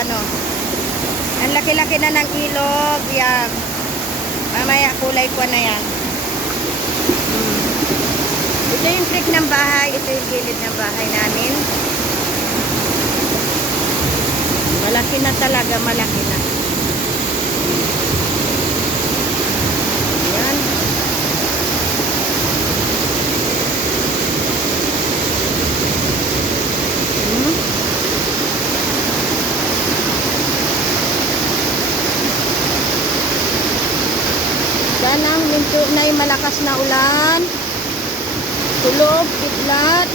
Ayan o. Ang laki-laki na ng ilog. Yan. Mamaya kulay ko na yan. Ito yung trick ng bahay. Ito yung gilid ng bahay namin. Malaki na talaga. Malaki na. Ayan. Sana huminto na yung malakas na ulan. Tulog, kidlat.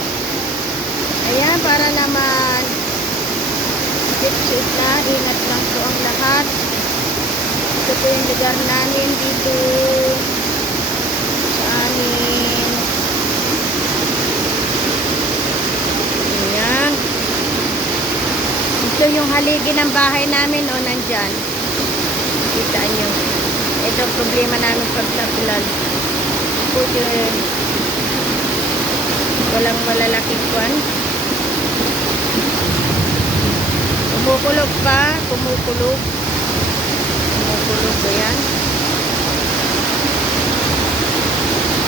Ayan, para naman safe na. Ingat lang po ang lahat. Ito po yung lugar namin dito sa amin. Ayan. Ito yung haligi ng bahay namin, o, nandyan. Kita nyo. Ito ang problema namin pag napulan. Ito yun. Walang malalaking kwan. Kumukulog pa. Kumukulog. Kumukulog ba yan?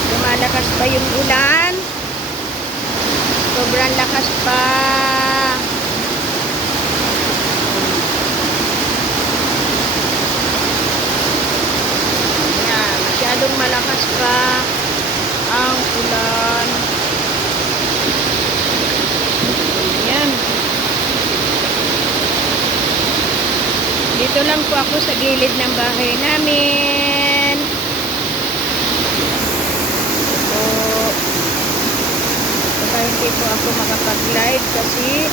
Lumalakas pa yung ulan. Sobrang lakas pa. Ayan. Masyadong malakas pa ang ulan. Ayan. Dito lang po ako sa gilid ng bahay namin. So, hindi po ako makapag-live kasi